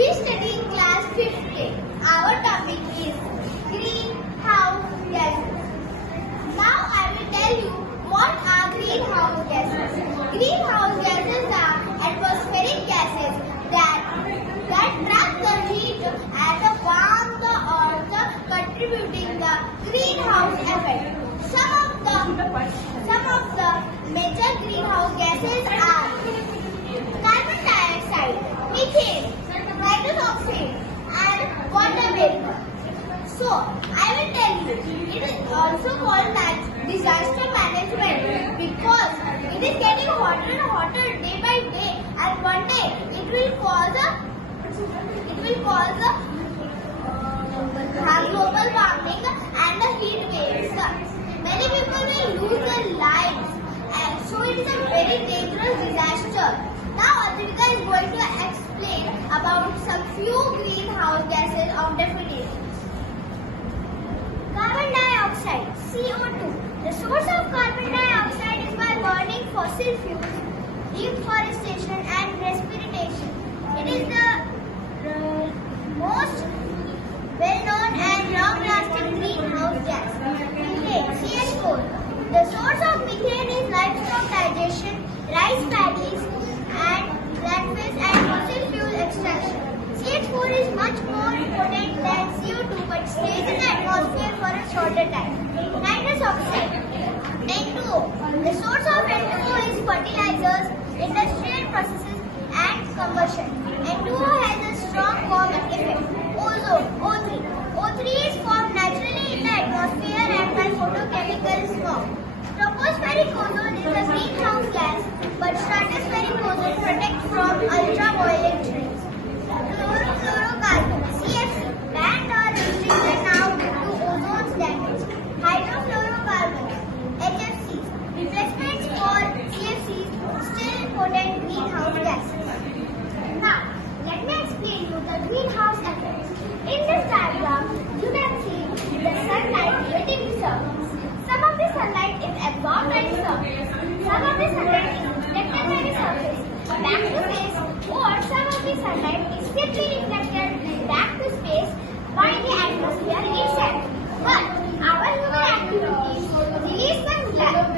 We study in class 15. Our topic is greenhouse gases. Now I will tell you what are greenhouse gases. Greenhouse gases are atmospheric gases that trap the heat and warm the earth, contributing the greenhouse effect. Some of the major greenhouse gases are carbon dioxide, methane, nitrous oxide, and water vapor. So, I will tell you, it is also called as disaster management because it is getting hotter and hotter day by day, and one day it will cause global warming and the heat waves. Many people will lose their lives, and so it is a very dangerous disaster. Now Advika is going to explain about some few greenhouse gases of definitions. Carbon dioxide, CO2. The source of carbon dioxide is by burning fossil fuels, deforestation and respiration. It is the most well-known and long-lasting greenhouse gas. Methane, CH4. The source of methane is livestock digestion, rice paddies, and landfills and fossil fuel extraction. CH4 is much more potent than CO2 but stays in the atmosphere for a shorter time. Nitrous oxide, N2O. The source of N2O is fertilizers, industrial processes, and combustion. N2O has a strong warming effect. Ozone, O3. O3 is formed naturally in the atmosphere and by photochemical smoke. Tropospheric ozone is a greenhouse gas, but stratospheric ozone protects from ultraviolet rays. Chlorofluorocarbon, CFC, banned or restricted now due to ozone's damage. Hydrofluorocarbons, HFCs, replacements for CFCs, still potent greenhouse gases. Now, let me explain you the greenhouse effects. In this diagram, you can see the sunlight hitting the surface. Some of the sunlight is absorbed by the surface. Some of the sunlight is reflected by the surface back to space, or some of the sunlight is simply reflected back to space by the atmosphere itself. But our human activities release some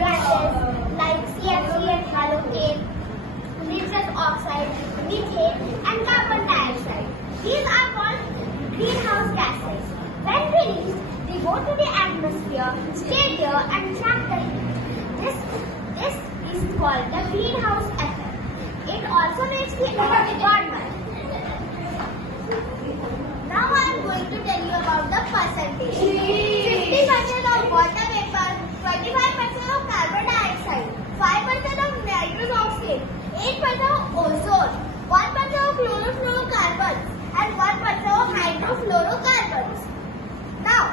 gases like CFC and halocane, nitrous oxide, methane, and carbon dioxide. These are called greenhouse gases. When released, they go to the atmosphere, stay there, and trap the heat. This is called the greenhouse effect. It also makes the earth warmer. Now I am going to tell you about the percentage. 50% of water vapor, 25% of carbon dioxide, 5% of nitrous oxide, 8% of ozone, 1% of chlorofluorocarbons, and 1% of hydrofluorocarbons. Now,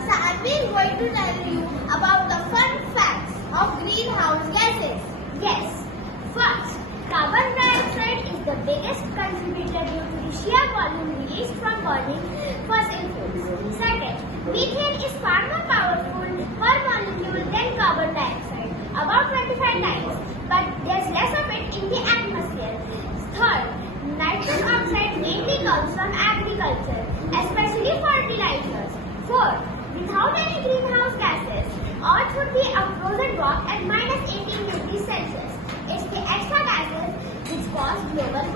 Saanvi is going to tell you about the fun facts of greenhouse gases. Yes, first, carbon dioxide is the biggest contributor due to the sheer volume released from burning fossil fuels. Second, methane is far more powerful per molecule than carbon dioxide, about 25 times, but there's less of it in the atmosphere. Third, nitrous oxide mainly comes from agriculture, especially fertilizers. Fourth, without any greenhouse gases, Earth would be a frozen rock at -18 degrees Celsius. It's the extra gases which cause global